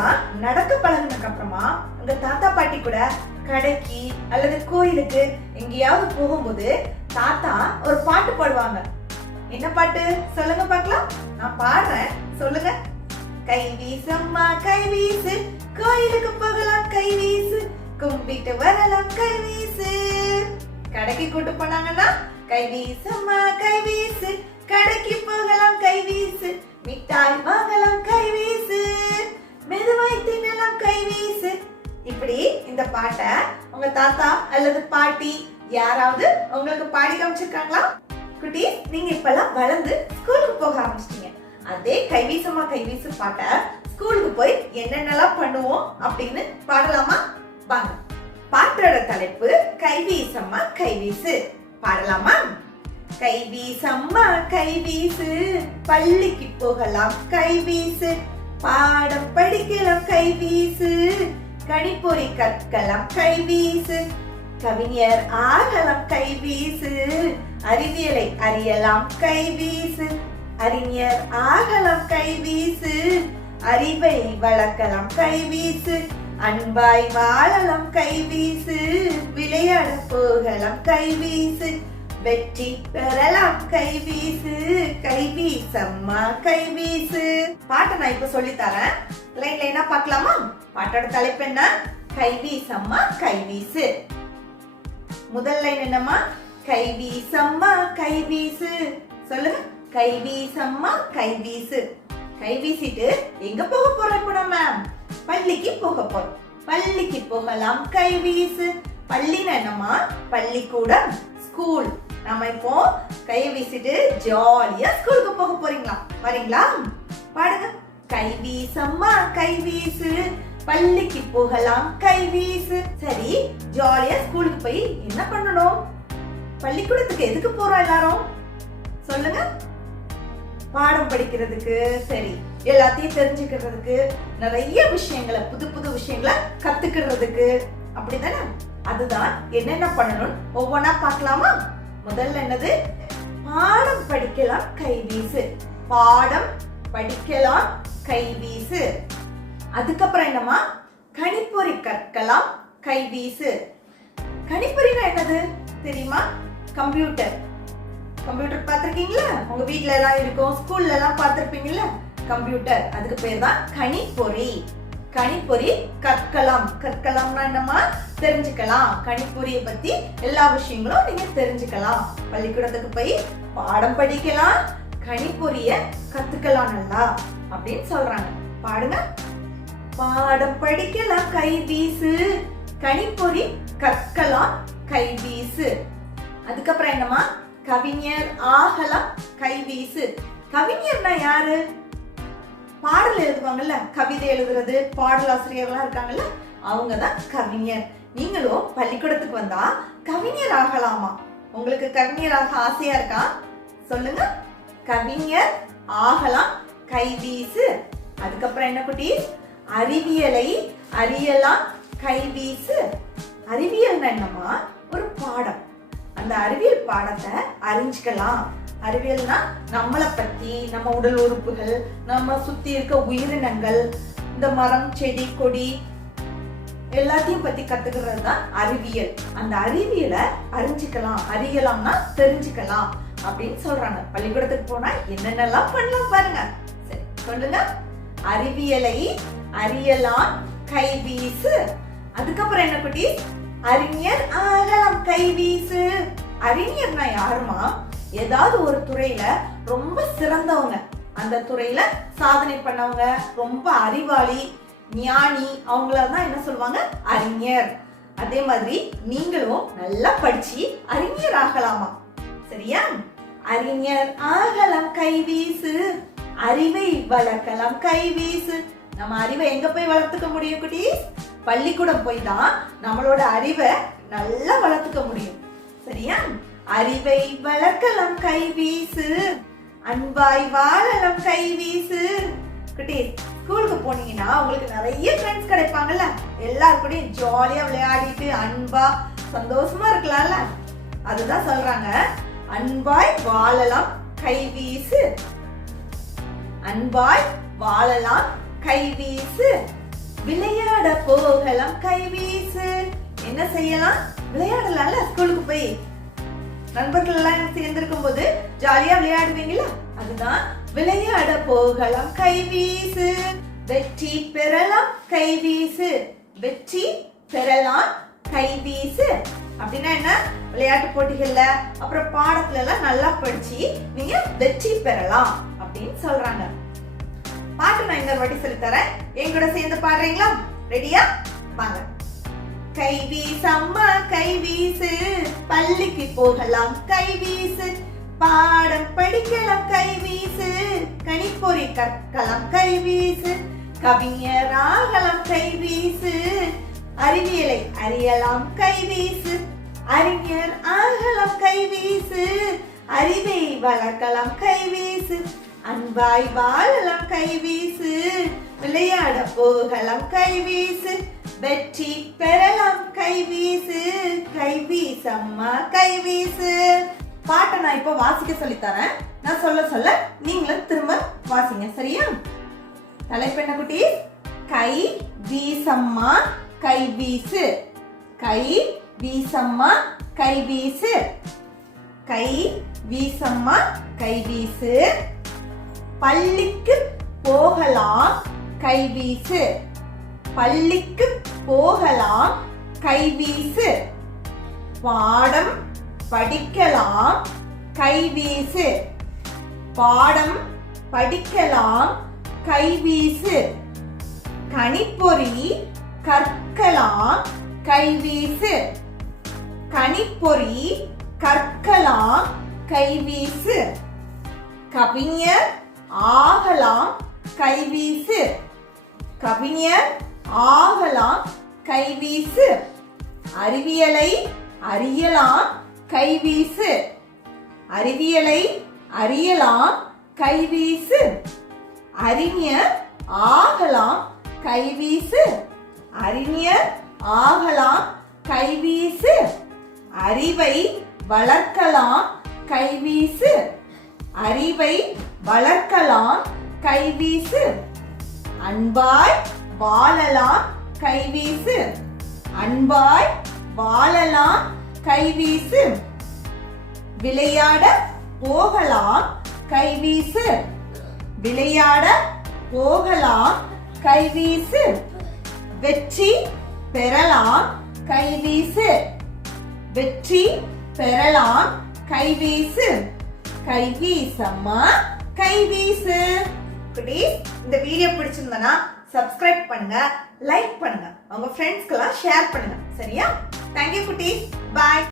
நீங்கெல்லாம் நடக்க பழகுனதுக்கு அப்புறமா உங்க தாத்தா பாட்டி கூட கடைக்கு அல்லது கோயிலுக்கு எங்கேயாவது போகும்போது தாத்தா ஒரு பாட்டு பாடுவாங்க. என்ன பாட்டு சொல்லுங்க பார்க்கலாம். நான் பாடுறேன், சொல்லுங்க. கை வீசம்மா கை வீசு, கோயிலுக்கு போகலாம் கை வீசு, கும்பிட்டு வரலாம் கை வீசு. கடைக்கு கூட்டு போனாங்கன்னா கை வீசம்மா கை வீசு, கடைக்கு போகலாம் கை வீசு, மிட்டாய் வாங்கலாம் கை வீசு, மெதுவாய் தின்னலாம் கை வீசு. இப்படி இந்த பாட்டை உங்க தாத்தா அல்லது பாட்டி யாராவது உங்களுக்கு பாடி காமிச்சிருக்காங்களா? குட்டி, நீங்க இப்பெல்லாம் வளர்ந்து ஸ்கூலுக்கு போக ஆரம்பிச்சிட்டீங்க. அதே கைவீசமா கைவீசு பாட்டை ஸ்கூலுக்கு போய் என்னென்னலாம் பண்ணுவோம் அப்படின்னு பாடலாமா? வாங்க. பாட்டோட தலைப்பு கைவீசம்மா கைவீசு. பாடலாமா? கைவீசம்மா கைவீசு, பள்ளிக்கு போகலாம் கைவீசு, பாடம் படிக்கலாம் கைவீசு, கணிப்பொறி கற்கலாம் கைவீசு, கவிஞர் ஆகலாம் கைவீசு, அறிவியலை அறியலாம் கைவீசு, அறிஞர் ஆகலாம் கைவீசு, அறிவை வளர்க்கலாம் கைவீசு, அன்பாய் வாழலாம் கைவீசு, விளையாட போகலாம் கைவீசு, வெற்றி பெறலாம் கைவீசு, கைவீசம்மா கைவீசு. பாட்டை நான் இப்ப சொல்லி தரேன், லைன் லைனா பார்க்கலாமா? பாட்டோட தலைப்பு என்ன? கைவீசம்மா கைவீசு. முதல் லைன் என்னம்மா? கைவீசம்மா கைவீசு. சொல்லுங்க. கைவீசம்மா கைவீசு. கைவீசிட்டு எங்க போக போறோம் இப்போ நம்ம? பள்ளிக்கு போக போறோம். பள்ளிக்கு போகலாம் கைவீசு. பள்ளினா என்னம்மா? பள்ளிக்கூடம், ஸ்கூல். நம்ம இப்போ கை வீசிட்டு ஜாலியா ஸ்கூலுக்கு போக போறீங்களா? வரீங்களா? பாடுங்க. கைவீசம்மா கைவீசு, பள்ளிக்கு போகலாம் கைவீசு. சரி, ஜாலியா ஸ்கூலுக்கு போய் என்ன பண்ணணும்? பள்ளிக்கூடத்துக்கு எதுக்கு போறோம் எல்லாரும்? சொல்லுங்க. பாடம் படிக்கிறதுக்கு, சரி, எல்லாத்தையும் தெரிஞ்சுக்கிறதுக்கு, நிறைய விஷயங்களை, புது புது விஷயங்களை கத்துக்கிறதுக்கு, அப்படிதானே? அதுதான் என்னென்ன பண்ணணும் ஒவ்வொன்னா பார்க்கலாமா? முதல்ல என்னது? பாடம் படிக்கலாம் கைவீசு. பாடம் படிக்கலாம் கைவீசு. அதுக்கப்புறம் என்னமா? கணிப்பொறி கற்கலாம் கைவீசு. கணிப்பொறினா என்னது தெரியுமா? கம்ப்யூட்டர். கம்ப்யூட்டர் பார்த்திருக்கீங்களா? உங்க வீட்ல எல்லாம் இருக்கும், ஸ்கூல்ல எல்லாம் பார்த்திருப்பீங்கல்ல கம்ப்யூட்டர். அதுக்கு பேர் தான் கணிப்பொறி. கணிப்பொறி கற்கலாம். கற்கலாம்னா என்னமா? தெரிஞ்சுக்கலாம். கணிப்பொறியை பத்தி எல்லா விஷயங்களும் நீங்க தெரிஞ்சுக்கலாம். பள்ளிக்கூடத்துக்கு போய் பாடம் படிக்கலாம், கணிப்பொறிய கத்துக்கலாம் நல்லா அப்படின்னு சொல்றாங்க. பாடுங்க. பாடம் படிக்கலாம் கைவீசு, கணிப்பொறி கற்கலாம் கைவீசு. அதுக்கப்புறம் என்னமா? கவிஞர் ஆகலாம் கைவீசு. கவிஞர்னா யாரு? பாடல் எழுதுவாங்கல்ல, கவிதை எழுதுறது, பாடலாசிரியர்களா இருக்காங்கல்ல, அவங்கதான் கவிஞர். நீங்களும் பள்ளிக்கூடத்துக்கு வந்தா கவிஞர் ஆகலாமா? உங்களுக்கு கவிஞராக ஆசையா இருக்கா? சொல்லுங்க. கவிஞர் ஆகலாம் கைவீசு. அதுக்கப்புறம் என்ன குட்டி? அறிவியலை அறியலாம் கைவீசு. அறிவியல் என்னமா? ஒரு பாடம். அந்த அறிவியல் பாடத்தை அறிஞ்சுக்கலாம். அறிவியல்னா நம்மளை பத்தி, நம்ம உடல் உறுப்புகள், நம்ம சுத்தி இருக்க உயிரினங்கள், இந்த மரம், செடி, கொடி எல்லாத்தையும் பத்தி கத்துக்கிறது தான் அறிவியல். அந்த அறிவியலை அறிஞ்சுக்கலாம். அறியலாம்னா தெரிஞ்சுக்கலாம் அப்படின்னு சொல்றாங்க. பள்ளிக்கூடத்துக்கு போனா என்னென்னலாம் பண்ணலாம் பாருங்க. சரி, சொல்லுங்க. அறிவியலை அறியலாம் கைவீசு. அதுக்கப்புறம் என்ன குட்டி? அறிஞர் ஆகலாம் கைவீசு. அறிஞர்னா யாருமா? ஏதாவது ஒரு துறையில ரொம்ப சிறந்தவங்க, அந்த துறையில சாதனை பண்ணவங்க, ரொம்ப அறிவாளி, ஞானி, அவங்களதான் என்ன சொல்லுவாங்க? அறிஞர். அதே மாதிரி நீங்களும் நல்லா படிச்சு அறிஞர் ஆகலாமா? சரியா? அறிஞர் ஆகலாம் கைவீசு, அறிவை வளர்க்கலாம் கைவீசு. நம்ம அறிவை எங்க போய் வளர்த்துக்க முடியும் குட்டி? பள்ளிக்கூடம் போய் தான் நம்மளோட அறிவை நல்லா வளர்த்துக்க முடியும். சரியா? அறிவை வளர்க்கலாம் கைவீசு, அன்பாய் வாழலாம் கைவீசு. குட்டி, ஸ்கூலுக்கு போனீங்கன்னா உங்களுக்கு நிறைய ஃப்ரெண்ட்ஸ் கிடைப்பாங்கல்ல, எல்லாரும் கூட ஜாலியா விளையாடிட்டு அன்பா சந்தோஷமா இருக்கலாம்ல. அதுதான் சொல்றாங்க, அன்பாய் வாழலாம் கைவீசு, அன்பாய் வாழலாம் கைவீசு. விளையாட போகலாம் கைவீசு. என்ன செய்யலாம்? விளையாடலாம்ல. ஸ்கூலுக்கு போய் நண்பர்கள் எல்லாம் சேர்ந்திருக்கும் போது ஜாலியா விளையாடுவீங்களா? அதுதான் விளையாட போகலாம் கைவீசு. வெற்றி பெறலாம் கைவீசு. வெற்றி பெறலாம் கைவீசு அப்படின்னா என்ன? விளையாட்டு போட்டிகள்ல அப்புறம் பாடத்துல எல்லாம் நல்லா படிச்சு நீங்க வெற்றி பெறலாம் அப்படின்னு சொல்றாங்க. பாட்டு நான் இன்னொரு வாட்டி சொல்லி தரேன். என் கூட சேர்ந்து பாடுறீங்களா? ரெடியா? வாங்க. கைவீசம்மா கைவீசு, பள்ளிக்கு போகலாம் கைவீசு, பாடம் படிக்கலாம் கைவீசு, கணிப்பொறி கற்கலாம் கைவீசு, கவிஞராகலாம் கைவீசு, அறிவியலை அறியலாம் கைவீசு, அறிஞர் ஆகலாம் கைவீசு, அறிவை வளர்க்கலாம் கைவீசு, அன்பாய் வாழலாம் கைவீசு, விளையாட போகலாம் கைவீசு, வெற்றி பெறலாம் கைவீசு, கைவீசம்மா கைவீசு. பாட்டை நான் இப்ப வாசிக்க சொல்லி தரேன். நான் சொல்ல சொல்ல நீங்களும் திரும்ப வாசிங்க, சரியா? தலைப்பு என்ன குட்டி? கை வீசம்மா கைவீசு. கை வீசம்மா கைவீசு. கை வீசம்மா கைவீசு. பள்ளிக்கு போகலாம் கைவீசு. பள்ளிக்கு போகலாம் கைவீசு. பாடம் படிக்கலாம் கைவீசு. பாடம் படிக்கலாம் கைவீசு. கணிப்பொறி கற்கலாம் கைவீசு. கணிப்பொறி கற்கலாம் கைவீசு. கவிஞர் ஆகலாம் கைவீசு. கவிஞர் ஆகலாம் கைவீசு. அறிவியலை அறியலாம் கைவீசு. அறிவியலை அறியலாம் கைவீசு. அறிஞர் ஆகலாம் கைவீசு. அறிஞர் ஆகலாம் கைவீசு. அறிவை வளர்க்கலாம் கைவீசு. அறிவை வளர்க்கலாம் கைவீசு. அன்பாய் வாழலாம் கைவீசு. அன்பாய் வாழலாம் கைவீசு. விளையாட போகலாம் கைவீசு. விளையாட போகலாம் கைவீசு. வெற்றி பெறலாம் கைவீசு. வெற்றி பெறலாம் கைவீசு. கைவீசம்மா கைவீசு. குட்டீஸ், இந்த வீடியோ பிடிச்சிருந்தனா சப்ஸ்கிரைப் பண்ணுங்க, லைக் பண்ணுங்க, உங்க ஃப்ரெண்ட்ஸ்க்கு எல்லாம் ஷேர் பண்ணுங்க, சரியா? தேங்க்யூ குட்டீஸ். பாய்.